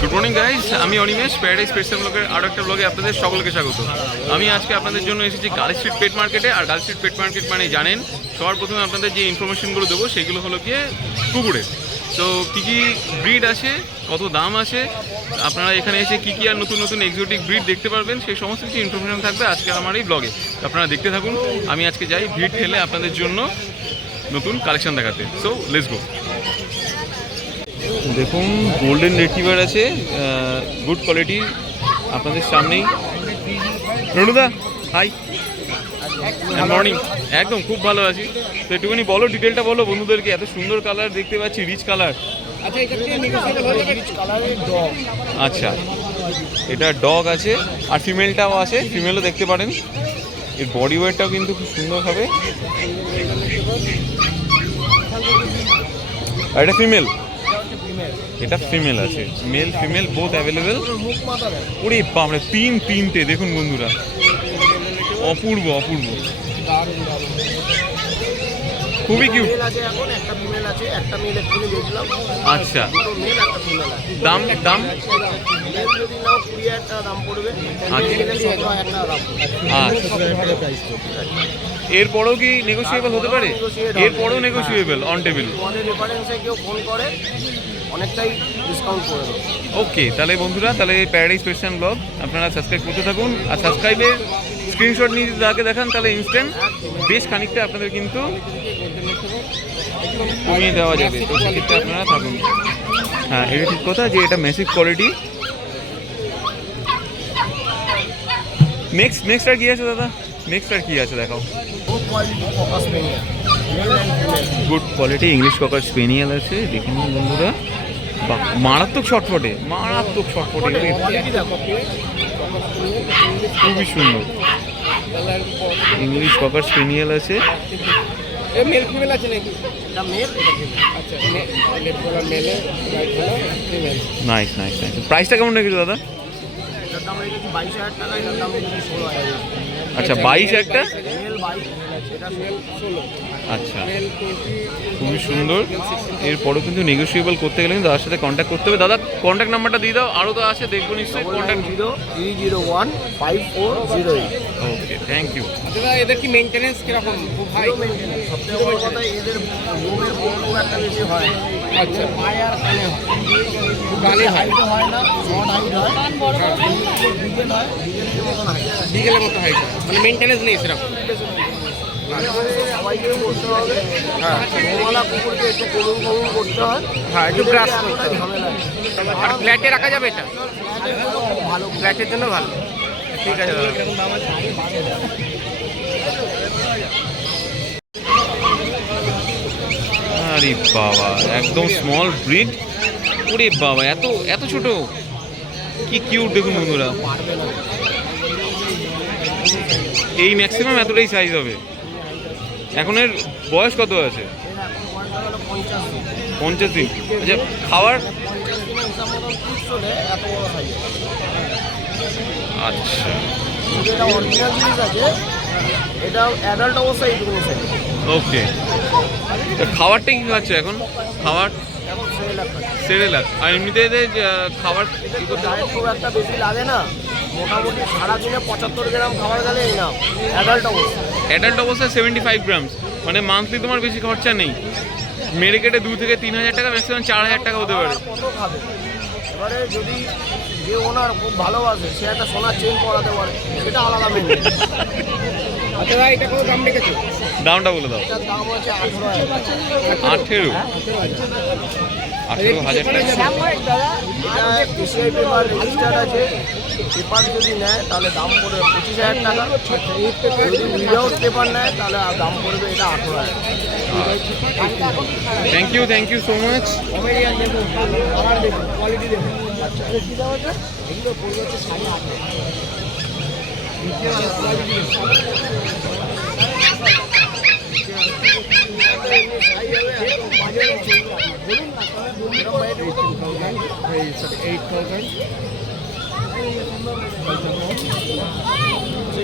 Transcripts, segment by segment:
Good morning guys, আমি Animesh paradise pets ব্লগের আরও একটা ব্লগে আপনাদের সকলকে স্বাগত। আমি আজকে আপনাদের জন্য এসেছি গার্ল স্ট্রিট পেট মার্কেটে। আর গার্ল স্ট্রিট পেট মার্কেট মানে জানেন, সবার প্রথমে আপনাদের যে ইনফরমেশনগুলো দেবো সেগুলো হলো গিয়ে কুকুরের। তো কী কী ব্রিড আছে, কত দাম আছে, আপনারা এখানে এসে কী কী আর নতুন নতুন এক্সোটিক ব্রিড দেখতে পারবেন, সেই সমস্ত কিছু ইনফরমেশন থাকবে আজকে আমার এই ব্লগে। আপনারা দেখতে থাকুন। আমি আজকে যাই ভিড় ঠেলে আপনাদের জন্য নতুন কালেকশন দেখাতে। So let's go. দেখুন, গোল্ডেন রিট্রিভার আছে, গুড কোয়ালিটি, আপনাদের সামনেই। রনুদা হাই, মর্নিং। একদম খুব ভালো আছি। তো একটুখানি বলো, ডিটেলটা বলো বন্ধুদেরকে। এত সুন্দর কালার দেখতে পাচ্ছি, রিচ কালার। আচ্ছা, এটা ডগ আছে আর ফিমেলটাও আছে, ফিমেলও দেখতে পারেন। এর বডি ওয়েটটাও কিন্তু খুব সুন্দর হবে। আর এটা ফিমেল, এটা ফিমেল আছে, মেল ফিমেল বোথ অ্যাভেলেবেল। ওরে বাপরে, তিনটে দেখুন বন্ধুরা, অপূর্ব অপূর্ব, খুবই কিউট। আচ্ছা, দাম দাম এরপরেও কি নেগোসিয়েবল হতে পারে? এরপরেও নেগোসিয়েবল অন টেবিল। অনেকটাই ডিসকাউন্ট করে দেবো। ওকে, তাহলে বন্ধুরা, তাহলে প্যারাডাইস পেটস ব্লগ আপনারা সাবস্ক্রাইব করতে থাকুন। আর সাবস্ক্রাইবের স্ক্রিনশট নিয়ে যদি তাকে দেখান তাহলে ইনস্ট্যান্ট বেশ খানিকটা আপনাদের কিন্তু কমিয়ে দেওয়া যাবে। তো সেক্ষেত্রে আপনারা থাকুন। হ্যাঁ, এটা ঠিক কথা যে এটা ম্যাসিভ কোয়ালিটি। নেক্সট আর কি আছে দাদা? নেক্সট আর কি আছে দেখাও। গুড কোয়ালিটি ইংলিশ ককার স্পেনিয়াল আছে, দেখুন বন্ধুরা। মারাত্মক ছটফটে, মারাত্মক ছটফটে, খুবই সুন্দর। ইংলিশ ককার স্পেনিয়াল আছে। মেল ফিমেল আছে নাকি? এটা মেল, আচ্ছা মেল বলা মেলে, নাইস নাইস নাইস। প্রাইসটা কেমন রেখেছো দাদা? এটার দাম রেখেছি 22,000 টাকা, এটার দাম রেখেছি 16,000। আচ্ছা, 22 একটা, মেল 22, এটা মেল 16। আচ্ছা, খুবই সুন্দর। এরপরেও কিন্তু নেগোসিয়েবল করতে গেলে কিন্তু তার সাথে কন্ট্যাক্ট করতে হবে। দাদা কন্ট্যাক্ট নাম্বারটা দিয়ে দাও, আরও তো আছে দেখবো নিশ্চয়ই। কন্ট্যাক্ট 0301548। Okay, thank you. দাদা এদের কি মেইনটেনেন্স কিরকম? খুব হাই মেইনটেনেন্স। সবথেকে বড় কথা এদের রুমের খুব একটা বেশি হয়। আচ্ছা, পায়ে আর কানে হয়, কানে হাইট হয় না, শর্ট হাইট হয়, বিগেল হয়, বিগেলের মতো হাইট, মানে মেইনটেনেন্স নেই সেরকম। সবাইকে করতে হবে। হ্যাঁ, গোমালা কুকুরকে একটু কমন করতে হয়। হ্যাঁ, একটু ব্রাশ করতে হবে, ঝামেলা। আর ফ্ল্যাটে রাখা যাবে? এটা ভালো, ফ্ল্যাটের জন্য ভালো। ঠিক আছে। আরে বাবা, একদম স্মল ব্রিড। ওরে বাবা, এত এত ছোট, কি কিউট দেখুন বন্ধুরা। এই ম্যাক্সিমাম এতটাই সাইজ হবে। এখন এর বয়স কত আছে? 50 দিন। আচ্ছা, খাবার? আচ্ছা, এটা অরিজিনাল জিনিস আছে, এটা অ্যাডাল্ট অবস্থায় এইটুকুনি সাইজ। ওকে। খাবারটা কি খাচ্ছে এখন? খাবার এখন সেরেলাক। আর এমনিতে এদের খাবার ডায়েট খুব একটা বেশি লাগে না, মোটামুটি সারাদিনে 75 গ্রাম খাবার গেলে এই না অ্যাডাল্ট অবস্থা। অ্যাডাল্ট অবস্থায় 75 গ্রামস, মানে মান্থলি তোমার বেশি খরচা নেই। মেরে কেটে 2 থেকে 3,000 টাকা, ম্যাক্সিমাম 4,000 টাকা হতে পারে। কত খাবে? এবারে যদি যে ওনার খুব ভালোবাসে সে একটা সোনার চেন পরাতে পারে, সেটা আলাদা মেনু। আচ্ছা ভাই, এটা কত দাম রেখেছো? দামটা বলে দাও। এটার দাম হচ্ছে 18,000। 18,000 টাকা। এটা এশিয়াই পেপার রেজিস্টার আছে। পেপার যদি নেয় তাহলে দাম পড়বে 25,000 টাকা। যদি উইদাউট পেপার নেয় তাহলে দাম পড়বে এটা 18,000। Thank you so much. কমেডিয়ান দেখুন, কালার দেখুন, কোয়ালিটি দেখুন। আচ্ছা, কী দাম আছে? এগুলো পড়বে হচ্ছে 8,500।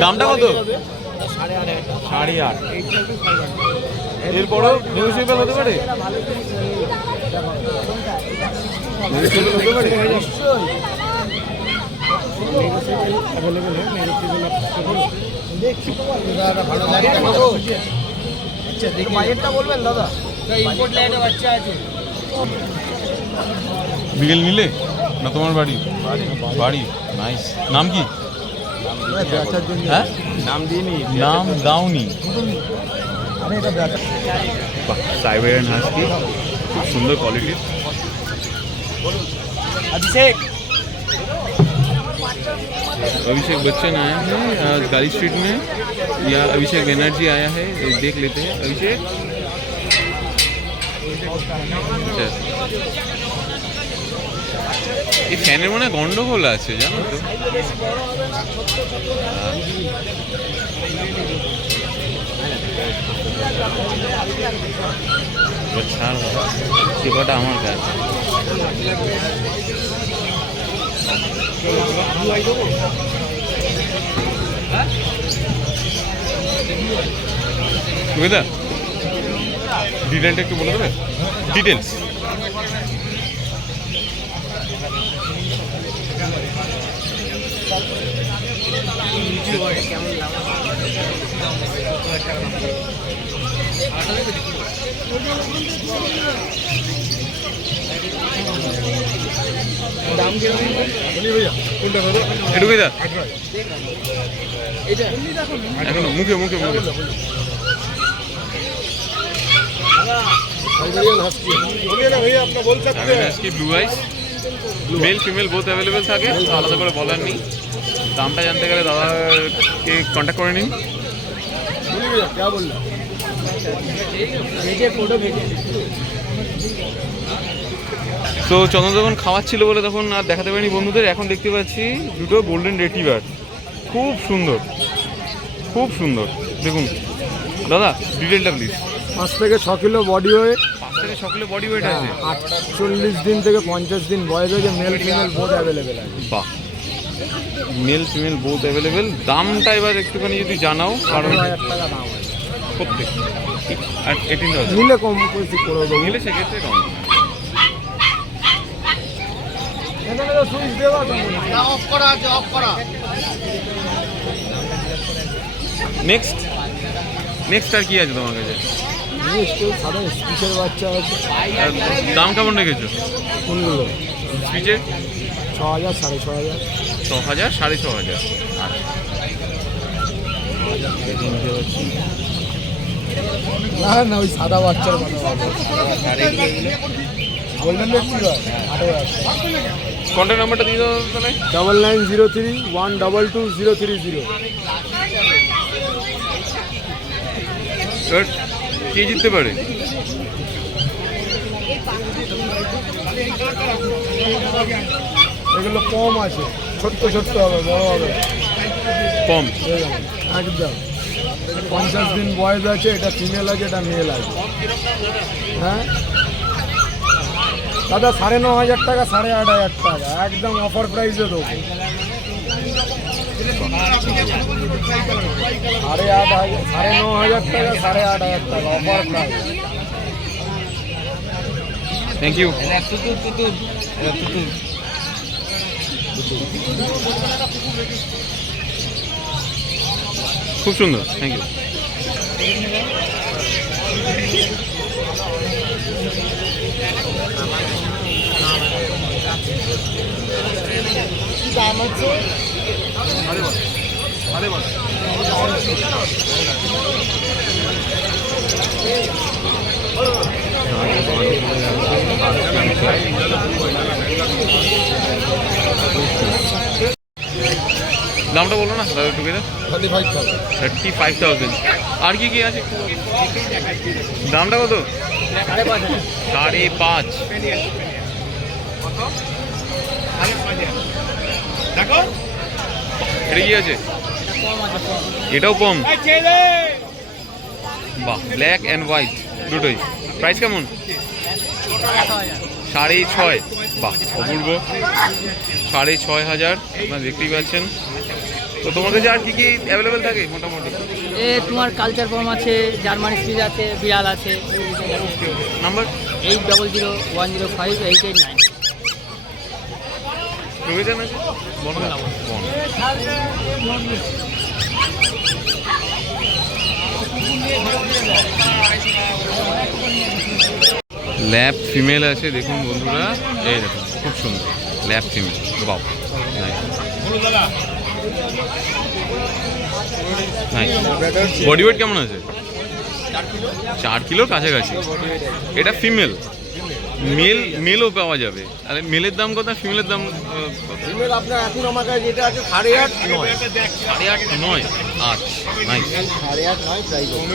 দামটা কত? 8,500। এরপরও নেগোসিয়েবল হতে পারে। বলবেন দাদা, ইম্পোর্ট লাইনে বাচ্চা আছে। বিকেল নিলে না তোমার বাড়ি? বাড়ি, নাইস। নাম কি? হ্যাঁ, নাম দিইনি। নাম দাওনি। সাইবেরিয়ান হাস্কি, খুব সুন্দর क्वालिटी। अभिषेक अभिषेक बच्चन आया है आज गाली स्ट्रीट में, या अभिषेक बनर्जी आया है, देख लेते हैं। अभिषेक, अच्छा, এই ফ্যানের মনে হয় গন্ডগোল আছে জানো তো। ছাড় সেবাটা আমার কাছে। সুবিধা ডিটেলটা একটু বলে দেবে, ডিটেলস। এটুকুই দা এখন মুখে মুখে মুখে। Blue eyes male female both available থাকে, আলাদা করে বলার নেই। দামটা জানতে গেলে দাদাকে কন্ট্যাক্ট করে নিন। তো চন্দন যখন খাওয়াচ্ছিল বলে তখন আর দেখাতে পারিনি বন্ধুদের। এখন দেখতে পাচ্ছি দুটো গোল্ডেন রেটিভার, খুব সুন্দর, খুব সুন্দর। দেখুন দাদা ডিটেলটা প্লিজ। 5 থেকে 6 কিলো বডি ওয়েট, 5 থেকে 6 কিলো বডি ওয়েট আছে, 48 দিন থেকে 50 দিন বয়স হয়েছে, মেল ফিমেল বোথ অ্যাভেলেবেল আছে। বাহ, মেল ফিমেল বোথ অ্যাভেলেবেল। দামটা এবার একটুখানি যদি জানাও, কারণ 1000 টাকা দাম আছে প্রত্যেক। আর 18,000 নিলে কম বেশি করে দেবো। নিলে সেক্ষেত্রে কম। সুইচ দেওয়া অফ করা আছে, অফ করা। নেক্সট নেক্সট আর কি আছে তোমার কাছে? সাদা স্পিচের বাচ্চা আছে। আর দাম কেমন রেখেছো কোনগুলো? স্পিচের 6000, 6500, 6000, 6500। না না ওই সাদা বাচ্চার কথা গোল্ডেন রেট্রিভার। কন্ট্যাক্ট নাম্বারটা দিয়ে দাও তাহলে। 9903122030। এবার কে জিততে পারে? এগুলো কম আছে, ছোট্ট ছোট্ট হবে, বড় হবে কম একদম। 50 দিন বয়স আছে, এটা ফিমেল আছে, এটা মেল আছে। হ্যাঁ দাদা 9500 টাকা, 8500 টাকা একদম অফার প্রাইসে দেবো। 8500, 9500 টাকা, 8500 টাকা অফার প্রাইস। Thank you. খুব সুন্দর, থ্যাংক ইউ। দাম হচ্ছে দামটা বলো না দাদা একটু কেটে। 35,000। আর কি কি আছে? দামটা কত? 5.5। এটা কি আছে? এটাও কম। বাহ, ব্ল্যাক অ্যান্ড হোয়াইট দুটোই। প্রাইস কেমন? 6.5। বাহ, অপূর্ব। 6,500 আপনারা দেখতেই পাচ্ছেন। তো তোমার কাছে আর কি কি অ্যাভেলেবেল থাকে মোটামুটি? তোমার কালচার ফর্ম আছে, জার্মান স্পিচ আছে, বিড়াল আছে। নাম্বার? 8001058889। প্রভিজন আছে বনগাঁ বন। ল্যাব ফিমেল আছে দেখুন বন্ধুরা, এই দেখুন খুব সুন্দর ল্যাব ফিমেল। বাউ বডি ওয়েট কেমন আছে? 4 কিলোর কাছাকাছি। এটা ফিমেল, মেলও পাওয়া যাবে। তাহলে মেলের দাম কত, ফিমেলের দাম ফিমেল আপনার এখন আমার কাছে যেটা আছে 8.5 9 8.5 9। আচ্ছা নাইস। 8.5 9 প্রাইস।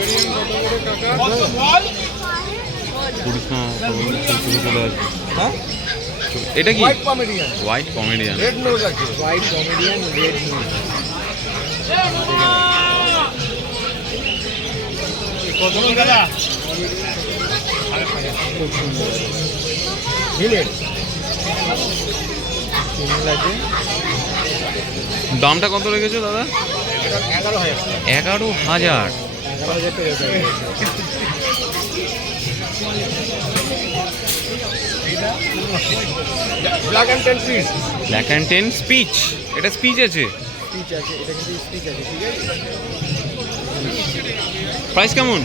হ্যাঁ এটা কি? White comedian. White comedian. Red nose আছে। White comedian red nose. কত দাদা? খুব সুন্দর ফিমেল। ফিমেল আছে। দামটা কত রেখেছো দাদা? এটা 11,000। 11,000। 11,000 টাকা। Black and ten piece. Black and ten speech. এটা স্পিচ আছে? স্পিচ আছে, এটা কিন্তু স্পিচ আছে, ঠিক আছে। প্রাইস কেমন?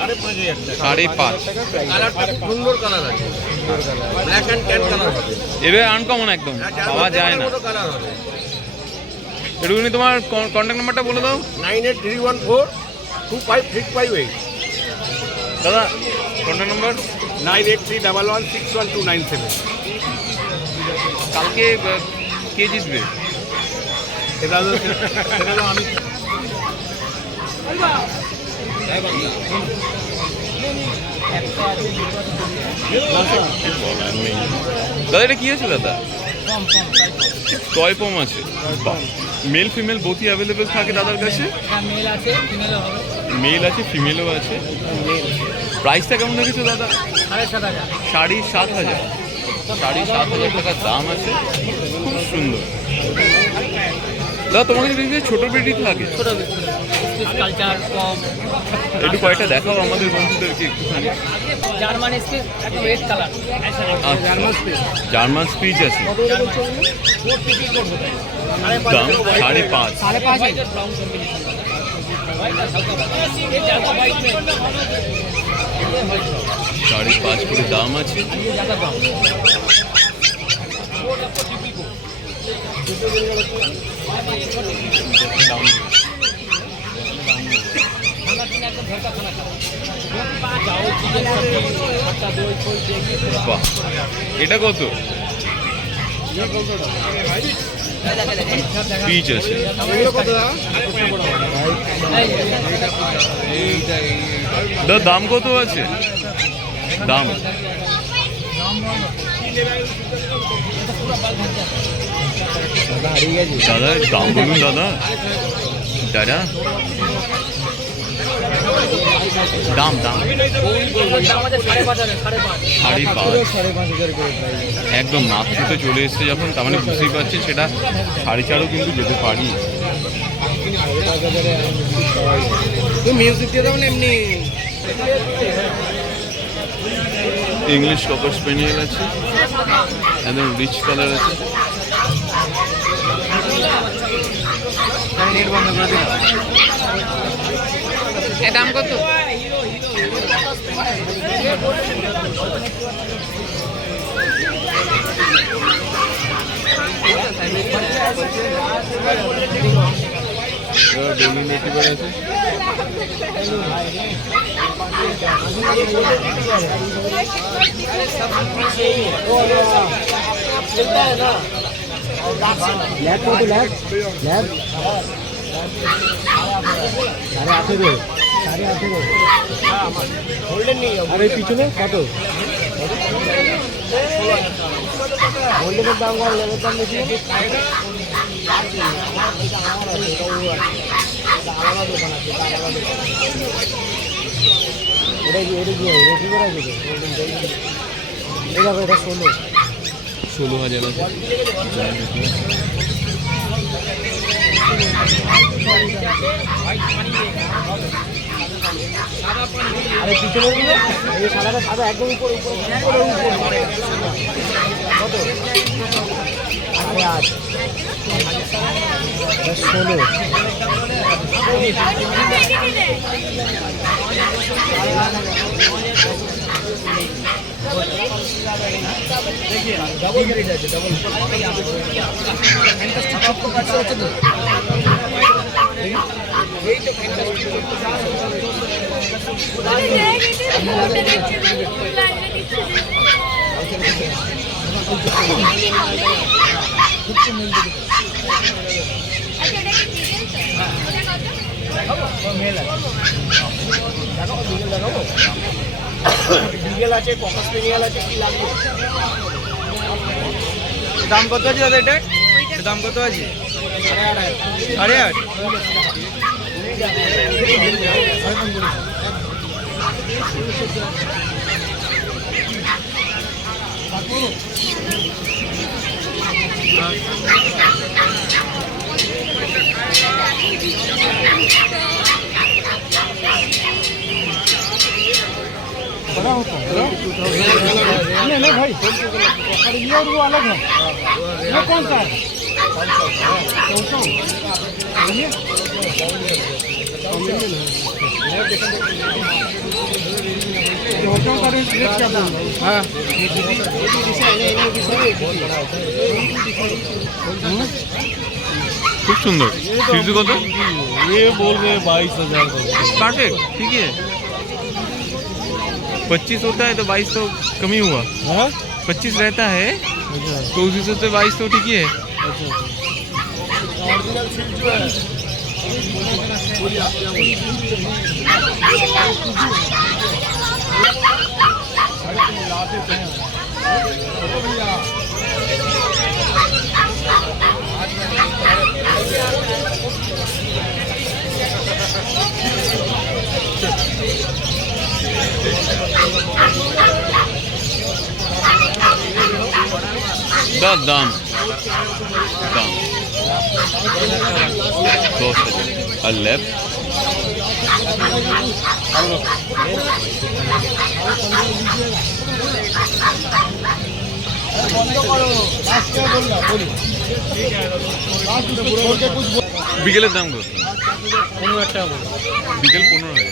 5,500 টাকা। 5,500 টাকা প্রাইস। কালারটা খুব সুন্দর কালার আছে, সুন্দর colour. Black and ten colour হবে। এটা আনকমন একদম, পাওয়া যায় না। কালার হবে। একটুখানি তোমার কন্ট্যাক্ট নাম্বারটা বলে দাও। 9831425658। দাদা কন্ট্যাক্ট নাম্বার? 9831161297। কালকে কে জিতবে? এটা আমি দাদা এটা কি আছে দাদা? টয় পম আছে। মেল ফিমেল বোথই অ্যাভেলেবেল থাকে দাদার কাছে? মেল আছে, ফিমেলও হবে। মেল আছে, ফিমেলও আছে। প্রাইসটা কেমন রেখেছো দাদা? 7,500। 7,500। 7,500 টাকার দাম আছে। খুব সুন্দর। দাদা তোমার কাছে দেখি ছোটো বেডি থাকে? ছোট কালচার কম। একটু কয়েকটা দেখাও আমাদের বন্ধুদেরকে একটুখানি। জার্মান স্পিচ, একদম red colour. German speech. German speech আছে। দাম 5,500। 5,500। 5,500 করে দাম আছে। বাহ, এটা কত? পিচ আছে। দাম কত আছে? দাম দাদা দাম বলুন দাদা। দাদা দাম দাম 5,500 একদম মাত্রতে চলে এসছে যখন, তার মানে বুঝতেই পারছি সেটা 4,500 কিন্তু যেতে পারি। মিউজিক দিয়ে দেবেন এমনি। ইংলিশ কপার স্পেনিয়েল আছে, একদম রিচ কালার আছে। এর দাম কত? বেলুন রেটিভার আছে। ল্যাব কত? Lab lab 18,500। 18,500। আর এই পিছনে কত? গোল্ডেনের দাম কম, ল্যাবের দাম বেশি। আলাদা দোকান আছে, আলাদা দোকান। এটা কি আছে? গোল্ডেন এই দেখো, এটা 16,000 আছে। আরে পিছনে গুলো এই সাদাটা সাদা একদম উপরে উপরে কত? আরে আজ 16 ডাবল রেট আছে ডাবল ফ্যান্টাস্টিক ছোট্ট কাটছে আছে তো এই তো ফ্যান্টাস্টিক ডিগেল আছে ককাস পেরিয়াল আছে কি লাগবে দাম কত আছে দাদা এটা দাম কত আছে 8.5 नहीं भाई और ये और वो अलग है ये कौन सा है हाँ খুব সুন্দর। সিরিজ কত? ये बोल रहे 22,000 परफेक्ट, ठीक है। 25 होता है तो 22 तो कम ही हुआ। 25 रहता है तो उस हिसाब से 22 तो ठीक ही है। ओरिजिनल सील जो है दाम दाम 10,000 अल्लेप বিকেলের দাম কত? 15,000 টাকা বলো বিকেল 15,000।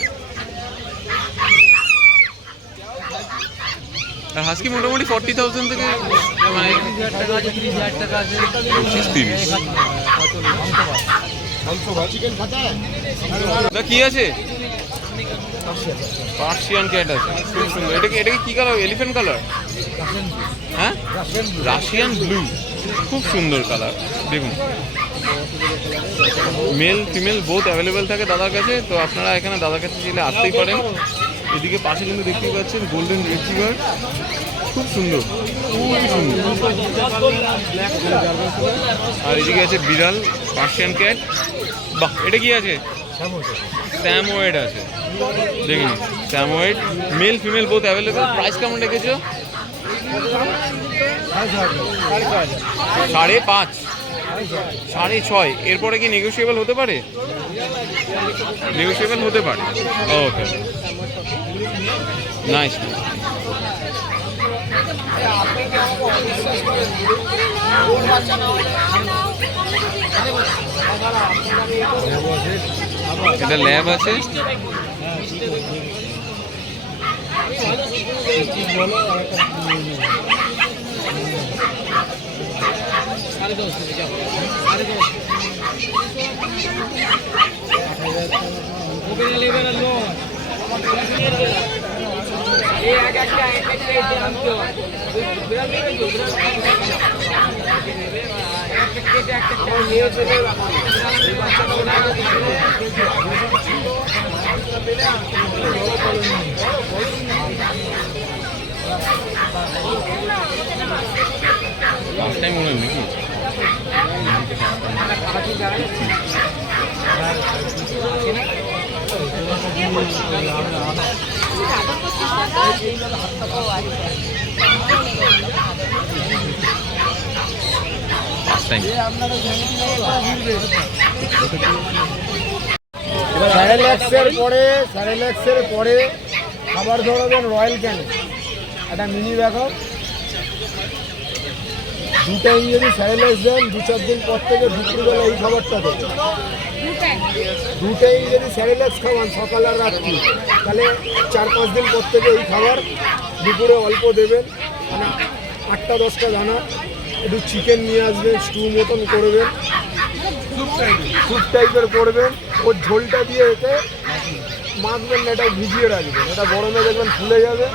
আর হাস্কি মোটামুটি 40,000 থেকে মানে 30,000 টাকা আছে 30,000 টাকা আছে 25-30। না কি আছে? পার্সিয়ান ক্যাট আছে, খুব সুন্দর। এটাকে কি কালার? Elephant colour? হ্যাঁ, রাশিয়ান ব্লু, খুব সুন্দর কালার। দেখুন মেল ফিমেল বোথ অ্যাভেলেবেল থাকে দাদার কাছে, তো আপনারা এখানে দাদার কাছে চাইলে আসতেই পারেন। এদিকে পাশে কিন্তু দেখতেই পাচ্ছেন গোল্ডেন রিট্রিভার, খুব সুন্দর, খুবই সুন্দর। আর এদিকে আছে বিড়াল পার্সিয়ান ক্যাট। বাহ, এটা কি আছে? স্যামোয়েড আছে, দেখুন Samoyed male female both available. Price কেমন রেখেছো? 5.5, 6.5। এরপরে কি নেগোসিয়েবল হতে পারে? নেগোসিয়েবল হতে পারে। ওকে, নাইস। এটা ল্যাব আছে, ফার্স্ট টাইম মনে হয় নাকি? First time. স্যারেল্যাক্সের পরে খাবার ধরাবেন রয়্যাল ক্যানে একটা মিনি ব্যাকআপ। দুটাই যদি স্যারেল্যাক্স দেন 2-4 দিন পর থেকে দুপুরবেলা এই খাবারটা দেবেন। দুটাই যদি স্যারেল্যাক্স খাওয়ান সকাল আর রাত্রি, তাহলে 4-5 দিন পর থেকে এই খাবার দুপুরে অল্প দেবেন, মানে 8টা-10টা দানা। একটু চিকেন নিয়ে আসবেন, স্টু মতন করবেন, স্যুপ টাইপের করবেন, ওর ঝোলটা দিয়ে এতে মাখবেন না, এটা ভিজিয়ে রাখবেন। এটা গরমে দেখবেন ফুলে যাবে,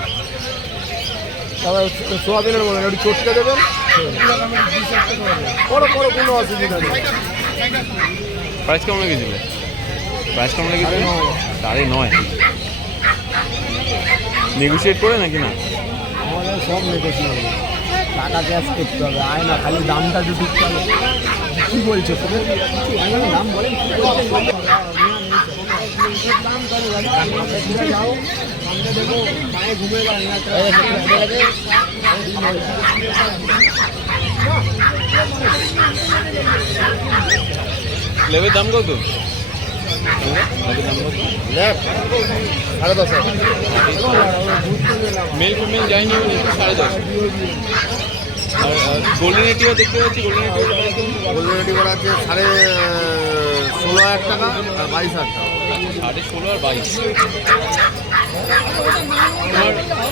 তারপর সোয়াবিনের মতন একটু চটকে দেবেন, করো কোনো অসুবিধা নেই। প্রাইস কেমন লেগেছিল? প্রাইস কেমন লেগেছিল? 9.5। নেগোসিয়েট করে নাকি না? আমাদের সব নেগোসিয়েট, টাকা ক্যাশ করতে হবে, আয় না খালি দামটা একটু ঠিক হবে। কী বলছো তোদের কিছু দাম বলেন, দাম করো যাও সামনে দেখো, পায়ে ঘুমে যাও। লেবের দাম কত? মেল ফিমেল যায়নি বলে 10.5। আর গোল্ডেন এটিও দেখতে পাচ্ছি, গোল্ডেন রেটিভার আছে 16,500 টাকা আর 22,000 টাকা। 16.5 আর 22। তোমার